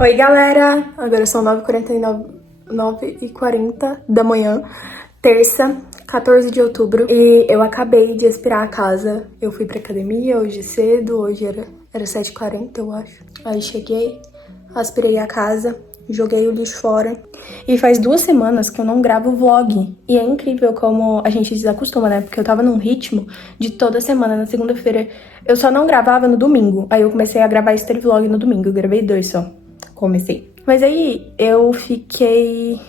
Oi, galera! Agora são 9h49, 9h40 da manhã, terça, 14 de outubro. E eu acabei de aspirar a casa. Eu fui pra academia hoje cedo, hoje era 7h40, eu acho. Aí cheguei, aspirei a casa, joguei o lixo fora. E faz 2 semanas que eu não gravo vlog. E é incrível como a gente desacostuma, né? Porque eu tava num ritmo de toda semana, na segunda-feira. Eu só não gravava no domingo. Aí eu comecei a gravar story vlog no domingo. Eu gravei 2 só. Comecei. Mas aí eu fiquei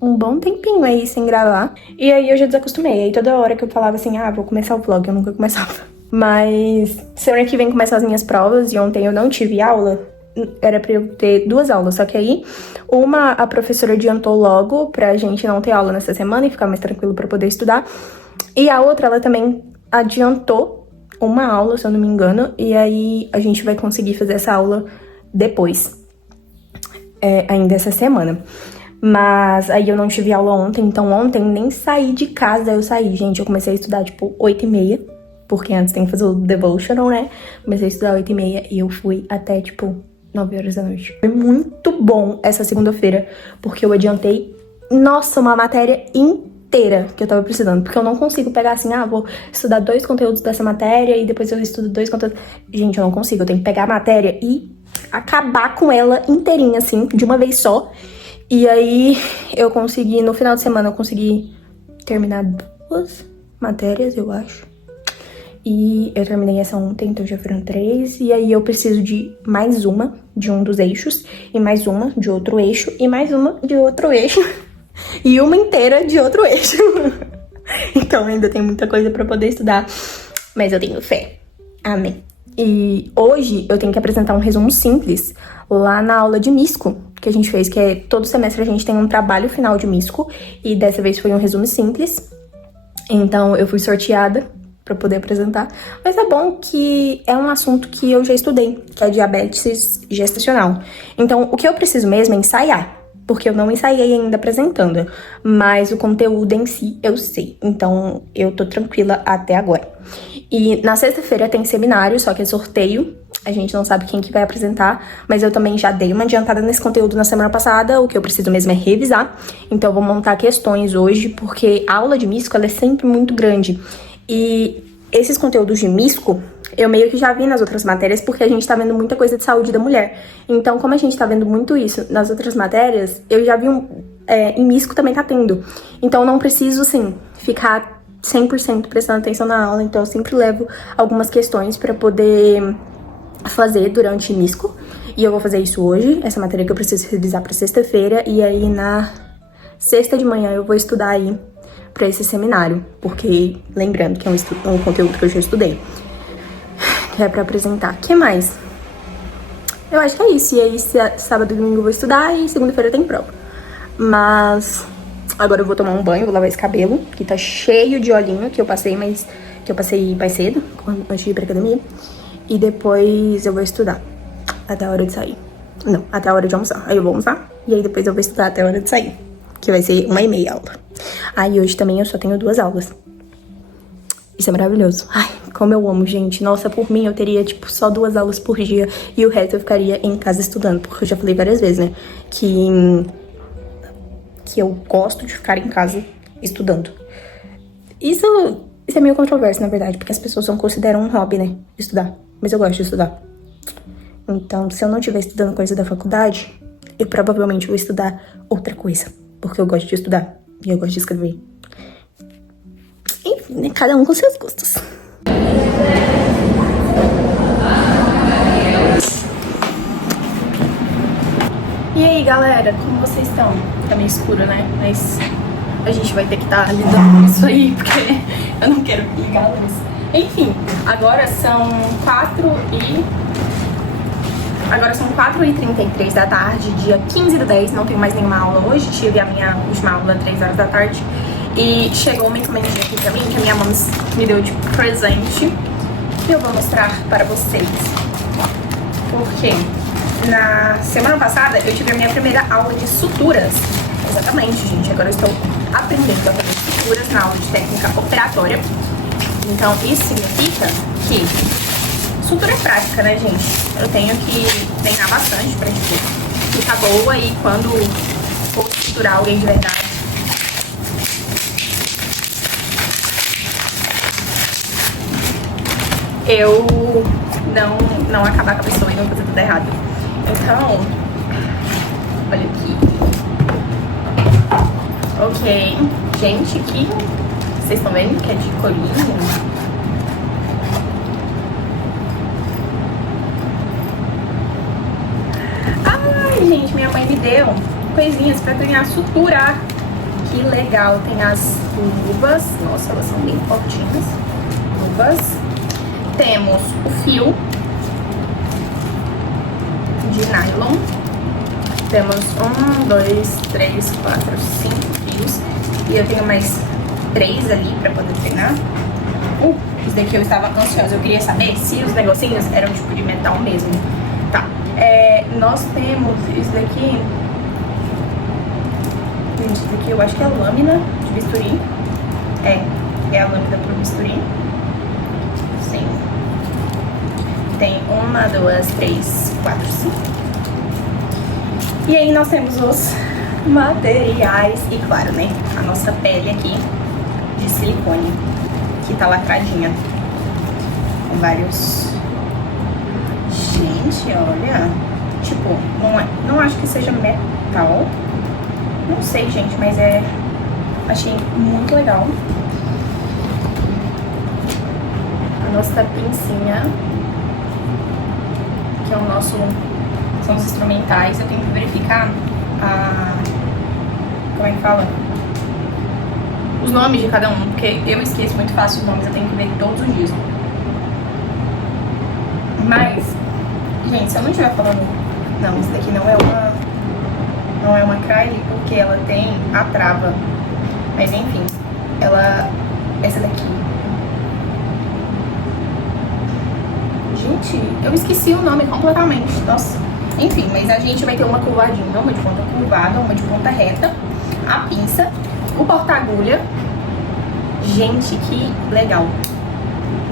um bom tempinho aí sem gravar. E aí eu já desacostumei. Aí toda hora que eu falava assim, vou começar o vlog, eu nunca começava. Mas semana que vem começam as minhas provas e ontem eu não tive aula. Era pra eu ter 2 aulas, só que aí uma a professora adiantou logo pra gente não ter aula nessa semana e ficar mais tranquilo pra poder estudar. E a outra, ela também adiantou uma aula, se eu não me engano, e aí a gente vai conseguir fazer essa aula depois. Ainda essa semana. Mas aí eu não tive aula ontem, então ontem nem saí de casa. Eu saí, gente, eu comecei a estudar tipo 8h30, porque antes tem que fazer o devotional, né? Comecei a estudar 8h30 e eu fui até tipo 9 horas da noite. Foi muito bom essa segunda-feira, porque eu adiantei, nossa, uma matéria inteira que eu tava precisando. Porque eu não consigo pegar assim, vou estudar 2 conteúdos dessa matéria e depois eu estudo 2 conteúdos. Gente, eu não consigo, eu tenho que pegar a matéria e acabar com ela inteirinha, assim, de uma vez só. E aí eu consegui, no final de semana, eu consegui terminar 2 matérias, eu acho. E eu terminei essa ontem, então já foram 3. E aí eu preciso de mais uma de um dos eixos, e mais uma de outro eixo, e mais uma de outro eixo, e uma inteira de outro eixo. Então ainda tem muita coisa pra poder estudar, mas eu tenho fé. Amém. E hoje eu tenho que apresentar um resumo simples lá na aula de Misco que a gente fez, que é todo semestre a gente tem um trabalho final de Misco, e dessa vez foi um resumo simples. Então eu fui sorteada pra poder apresentar. Mas é bom que é um assunto que eu já estudei, que é diabetes gestacional. Então o que eu preciso mesmo é ensaiar, porque eu não ensaiei ainda apresentando, mas o conteúdo em si eu sei. Então eu tô tranquila até agora. E na sexta-feira tem seminário, só que é sorteio. A gente não sabe quem que vai apresentar, mas eu também já dei uma adiantada nesse conteúdo na semana passada. O que eu preciso mesmo é revisar. Então eu vou montar questões hoje, porque a aula de Misco ela é sempre muito grande. E esses conteúdos de Misco, eu meio que já vi nas outras matérias, porque a gente tá vendo muita coisa de saúde da mulher. Então, como a gente tá vendo muito isso nas outras matérias, eu já vi em Misco também tá tendo. Então, eu não preciso, assim, ficar 100% prestando atenção na aula. Então, eu sempre levo algumas questões pra poder fazer durante Misco. E eu vou fazer isso hoje, essa matéria que eu preciso revisar pra sexta-feira. E aí, na sexta de manhã, eu vou estudar aí pra esse seminário, porque lembrando que é um conteúdo que eu já estudei, que é pra apresentar. O que mais? Eu acho que é isso. E aí sábado e domingo eu vou estudar e segunda-feira tem prova. Mas agora eu vou tomar um banho, vou lavar esse cabelo, que tá cheio de olhinho, que eu passei mais cedo, antes de ir pra academia. E depois eu vou estudar até a hora de sair. Não, até a hora de almoçar. Aí eu vou almoçar e aí depois eu vou estudar até a hora de sair, que vai ser 1h30 aula. Aí hoje também eu só tenho 2 aulas. Isso é maravilhoso. Ai, como eu amo, gente. Nossa, por mim eu teria, tipo, só 2 aulas por dia e o resto eu ficaria em casa estudando. Porque eu já falei várias vezes, né, que eu gosto de ficar em casa estudando. Isso é meio controverso, na verdade, porque as pessoas não consideram um hobby, né, estudar. Mas eu gosto de estudar. Então, se eu não estiver estudando coisa da faculdade, eu provavelmente vou estudar outra coisa. Porque eu gosto de estudar e eu gosto de escrever. Enfim, né? Cada um com seus gostos. E aí, galera, como vocês estão? Tá meio escuro, né? Mas a gente vai ter que estar lidando com isso aí, porque eu não quero ligar a luz. Enfim, agora são 4h33 da tarde, dia 15/10, não tenho mais nenhuma aula hoje, tive a minha última aula às 3 horas da tarde. E chegou uma encomendinha aqui pra mim, que a minha mãe me deu de presente. E eu vou mostrar para vocês. Porque na semana passada eu tive a minha primeira aula de suturas. Exatamente, gente, agora eu estou aprendendo a fazer suturas na aula de técnica operatória. Então isso significa que Sutura é prática, né, gente? Eu tenho que treinar bastante pra, tipo, ficar boa e quando for suturar alguém de verdade. Eu não acabar com a pessoa e não fazer tudo errado. Então, olha aqui. Ok. Gente, aqui, vocês estão vendo que é de colinho? Ai, gente, minha mãe me deu coisinhas pra treinar a suturar. Que legal. Tem as luvas. Nossa, elas são bem fortinhas. Luvas. Temos o fio de nylon. Temos 1, 2, 3, 4, 5 fios. E eu tenho mais 3 ali pra poder treinar. Isso daqui eu estava ansiosa. Eu queria saber se os negocinhos eram tipo de metal mesmo. Tá. Nós temos isso daqui. Gente, isso daqui eu acho que é lâmina de bisturi. É a lâmina pro bisturi. Sim. Tem 1, 2, 3, 4, 5. E aí nós temos os materiais e, claro, né, a nossa pele aqui de silicone, que tá lacradinha. Com vários... Gente, olha. Tipo, não acho que seja metal. Não sei, gente, mas achei muito legal. A nossa pincinha, que é o nosso... São os instrumentais. Eu tenho que verificar como é que fala? Os nomes de cada um, porque eu esqueço muito fácil os nomes, eu tenho que ver todos os dias. Mas, gente, se eu não estiver falando... Não, isso daqui não é uma Kylie, porque ela tem a trava. Mas enfim, essa daqui. Gente, eu esqueci o nome completamente. Nossa. Enfim, mas a gente vai ter uma curvadinha, uma de ponta curvada, uma de ponta reta, a pinça, o porta-agulha. Gente, que legal.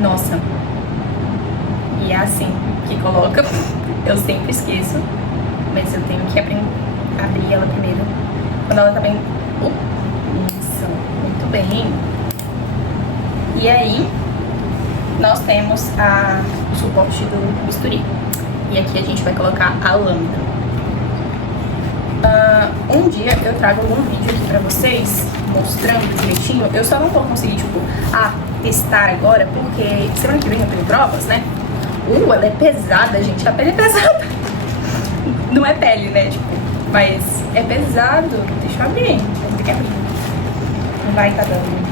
Nossa. E é assim que coloca. Eu sempre esqueço, mas eu tenho que abrir ela primeiro. Quando ela tá bem... Isso, muito bem. E aí, nós temos o suporte do bisturi. E aqui a gente vai colocar a lâmina. Um dia eu trago algum vídeo aqui pra vocês, mostrando direitinho. Eu só não vou conseguir, tipo, testar agora, porque semana que vem eu tenho provas, né? Ela é pesada, gente. A pele é pesada. Não é pele, né? Tipo, mas é pesado. Deixa eu abrir. Tem que abrir. Não vai tá dando.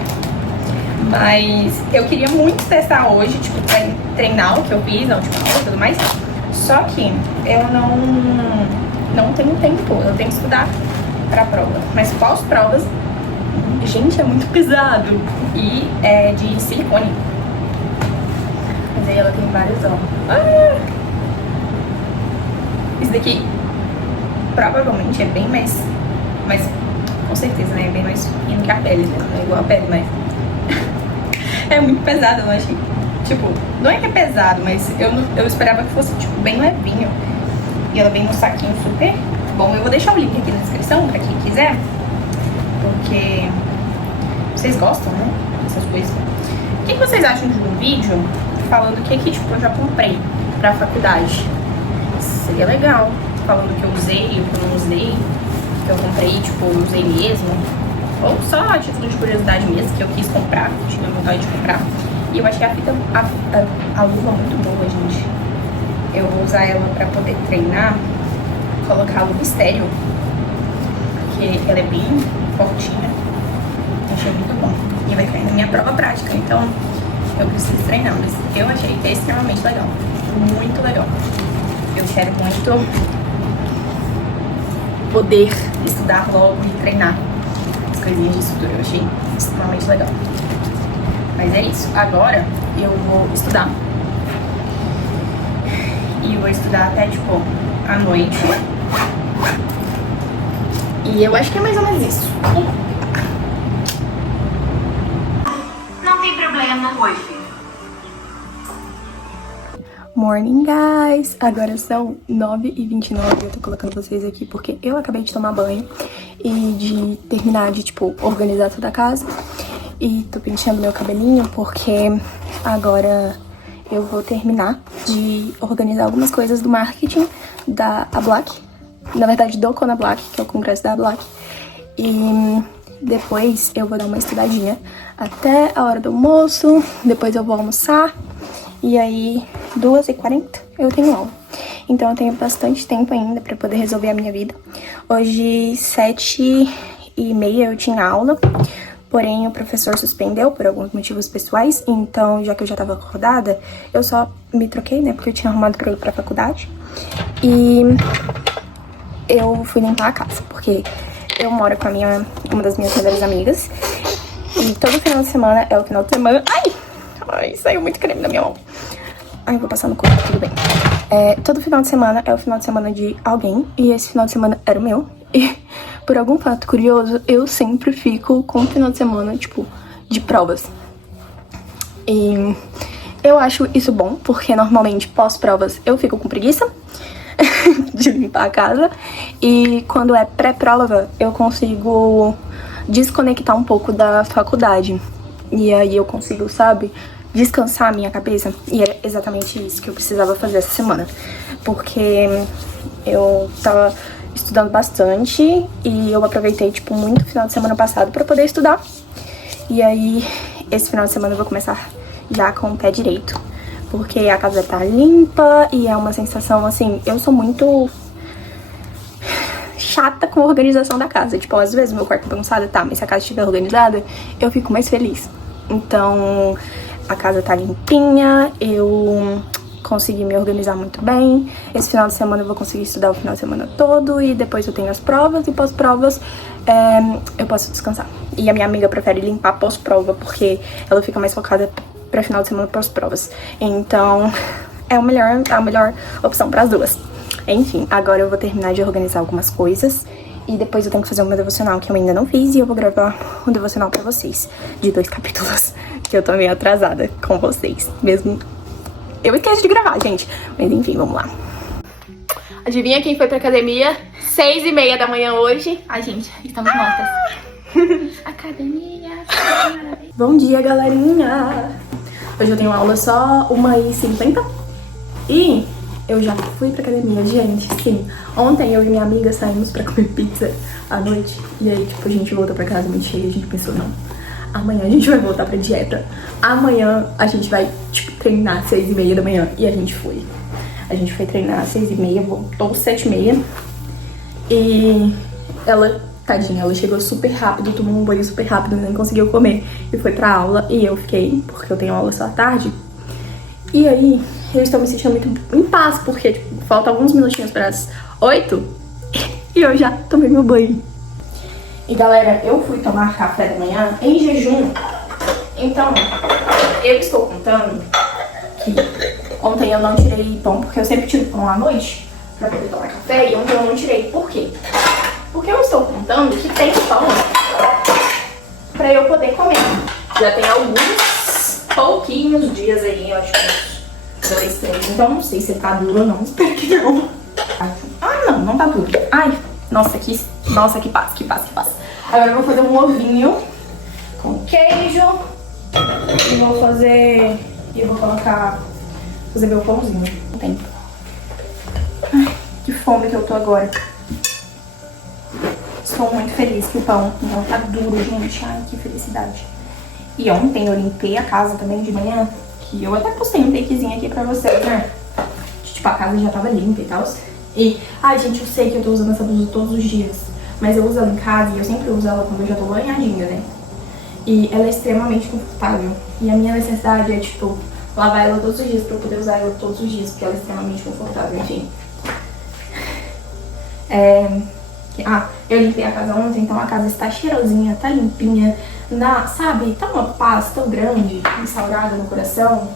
Mas eu queria muito testar hoje, tipo, pra treinar o que eu fiz na última aula e tudo mais. Só que eu não tenho tempo. Eu tenho que estudar pra prova. Mas pós-provas, gente, é muito pesado. E é de silicone. Mas aí ela tem vários, ó. Isso daqui provavelmente é bem mais com certeza, né? É bem mais fino que a pele, né? Não é igual a pele, mas é muito pesado, eu não achei. Tipo, não é que é pesado, mas eu esperava que fosse, tipo, bem levinho. E ela vem no saquinho super bom. Eu vou deixar o link aqui na descrição pra quem quiser, porque vocês gostam, né? Dessas coisas. O que vocês acham de um vídeo falando o que tipo, eu já comprei pra faculdade? Seria legal. Falando o que eu usei, o que eu não usei, que eu comprei, tipo, eu usei mesmo. Ou só a título de curiosidade mesmo, que eu quis comprar, tinha vontade de comprar. E eu achei a luva muito boa, gente. Eu vou usar ela pra poder treinar, colocar a luva estéreo, porque ela é bem fortinha. Achei muito bom. E vai cair na minha prova prática, então eu preciso treinar. Mas eu achei extremamente legal. Muito legal. Eu quero muito poder estudar logo e treinar as coisinhas de sutura. Eu achei extremamente legal. Mas é isso. Agora eu vou estudar. E vou estudar até, tipo, à noite. E eu acho que é mais ou menos isso. Não tem problema. Oi, filho. Morning, guys! Agora são 9h29 e eu tô colocando vocês aqui porque eu acabei de tomar banho e de terminar de, tipo, organizar toda a casa. E tô penteando meu cabelinho porque agora eu vou terminar de organizar algumas coisas do marketing da Ablac. Na verdade, do Kona Black, que é o congresso da Ablac. E depois eu vou dar uma estudadinha até a hora do almoço. Depois eu vou almoçar. E aí, 2h40 eu tenho aula. Então eu tenho bastante tempo ainda pra poder resolver a minha vida. Hoje, 7h30 eu tinha aula. Porém, o professor suspendeu por alguns motivos pessoais. Então, já que eu já tava acordada, eu só me troquei, né? Porque eu tinha arrumado pra ir pra faculdade. E eu fui limpar a casa, porque eu moro com uma das minhas melhores amigas. E todo final de semana é o final de semana... Ai, saiu muito creme na minha mão. Ai, vou passar no corpo, tudo bem. Todo final de semana é o final de semana de alguém. E esse final de semana era o meu. E por algum fato curioso, eu sempre fico com o final de semana, tipo, de provas. E eu acho isso bom, porque normalmente pós-provas eu fico com preguiça de limpar a casa. E quando é pré-prova, eu consigo desconectar um pouco da faculdade. E aí eu consigo, sabe, descansar a minha cabeça. E era exatamente isso que eu precisava fazer essa semana. Porque eu tava estudando bastante e eu aproveitei, tipo, muito o final de semana passado pra poder estudar. E aí, esse final de semana eu vou começar já com o pé direito. Porque a casa tá limpa e é uma sensação, assim, eu sou muito chata com a organização da casa. Tipo, às vezes o meu quarto é bagunçado, tá, mas se a casa estiver organizada, eu fico mais feliz. Então, a casa tá limpinha, eu consegui me organizar muito bem. Esse final de semana eu vou conseguir estudar o final de semana todo e depois eu tenho as provas e pós-provas eu posso descansar. E a minha amiga prefere limpar pós-prova porque ela fica mais focada pra final de semana pós-provas. Então, é a melhor opção pras duas. Enfim, agora eu vou terminar de organizar algumas coisas e depois eu tenho que fazer uma devocional que eu ainda não fiz e eu vou gravar um devocional pra vocês, de 2 capítulos, que eu tô meio atrasada com vocês, mesmo. Eu esqueço de gravar, gente, mas enfim, vamos lá. Adivinha quem foi pra academia? 6h30 da manhã hoje. Ai, gente, estamos mortas. Academia. Bom dia, galerinha. Hoje eu tenho aula só 1h50 e eu já fui pra academia, gente, sim. Ontem eu e minha amiga saímos pra comer pizza à noite. E aí, tipo, a gente voltou pra casa muito cheia. A gente pensou, não, amanhã a gente vai voltar pra dieta. Amanhã a gente vai, tipo, treinar às 6h30 da manhã. E a gente foi. A gente foi treinar às 6h30, voltou às 7h30. E ela, tadinha, ela chegou super rápido, tomou um banho super rápido, nem conseguiu comer. E foi pra aula. E eu fiquei, porque eu tenho aula só à tarde. E aí, eu estou me sentindo muito em paz, porque, tipo, falta alguns minutinhos para as 8 e eu já tomei meu banho. E, galera, eu fui tomar café da manhã em jejum. Então, eu estou contando que ontem eu não tirei pão, porque eu sempre tiro pão à noite para poder tomar café, e ontem eu não tirei. Por quê? Porque eu estou contando que tem pão para eu poder comer. Já tem alguns pouquinhos dias aí, eu acho que 2, 3, então não sei se tá duro ou não, espero que não. Ah, não tá duro. Ai, nossa, que paz, que paz. Agora eu vou fazer um ovinho com queijo e vou fazer meu pãozinho. Não tem. Ai, que fome que eu tô agora. Estou muito feliz que o pão não tá duro, gente. Ai, que felicidade. E ontem eu limpei a casa também de manhã. E eu até postei um takezinho aqui pra vocês, né? Tipo, a casa já tava limpa e tal. E, ai, gente, eu sei que eu tô usando essa blusa todos os dias. Mas eu uso ela em casa e eu sempre uso ela quando eu já tô banhadinha, né? E ela é extremamente confortável. E a minha necessidade é, tipo, lavar ela todos os dias pra eu poder usar ela todos os dias. Porque ela é extremamente confortável, enfim. Eu limpei a casa ontem, então a casa está cheirosinha, tá limpinha. Sabe, tá uma paz tão grande, instaurada no coração.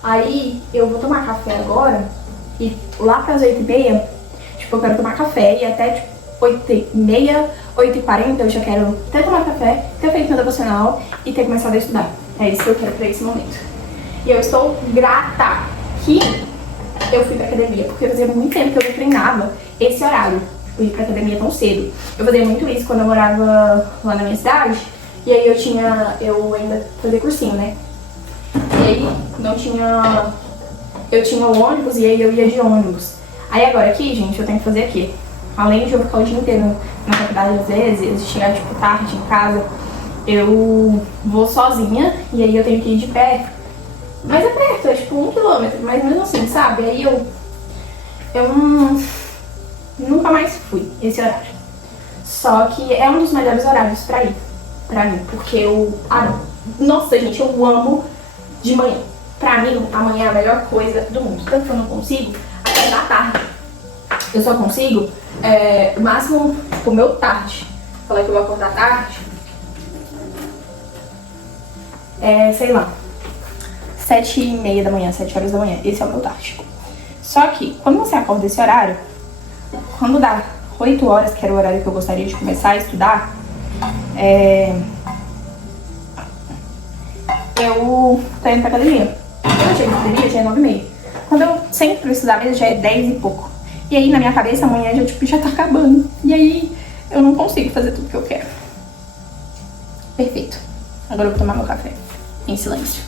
Aí eu vou tomar café agora e lá pras 8h30, tipo, eu quero tomar café e até tipo 8h30, 8h40 eu já quero até tomar café, ter feito meu devocional e ter começado a estudar. É isso que eu quero pra esse momento. E eu estou grata que eu fui pra academia, porque fazia muito tempo que eu não treinava esse horário, eu ir pra academia tão cedo. Eu fazia muito isso quando eu morava lá na minha cidade, e aí eu ainda fazia cursinho, né? E aí eu tinha o ônibus e aí eu ia de ônibus. Aí agora aqui, gente, eu tenho que fazer aqui. Além de eu ficar o dia inteiro na faculdade às vezes, chegar tipo tarde em casa, eu vou sozinha e aí eu tenho que ir de pé. Mas é perto, é tipo 1 quilômetro, mas mesmo assim, sabe? Aí eu nunca mais fui esse horário. Só que é um dos melhores horários pra ir, pra mim, porque nossa, gente, eu amo de manhã. Pra mim, amanhã é a melhor coisa do mundo. Tanto que eu não consigo acordar tarde. Eu só consigo, o máximo, comer tarde. Falar que eu vou acordar tarde. Sei lá, 7h30 da manhã, 7 horas da manhã. Esse é o meu tarde. Só que, quando você acorda desse horário, quando dá 8 horas, que era o horário que eu gostaria de começar a estudar, eu tô indo pra academia. Quando eu chego na academia, já é 9h30. Quando eu sento pra estudar mesmo, já é 10 e pouco. E aí, na minha cabeça, amanhã já tá acabando. E aí, eu não consigo fazer tudo que eu quero. Perfeito. Agora eu vou tomar meu café em silêncio.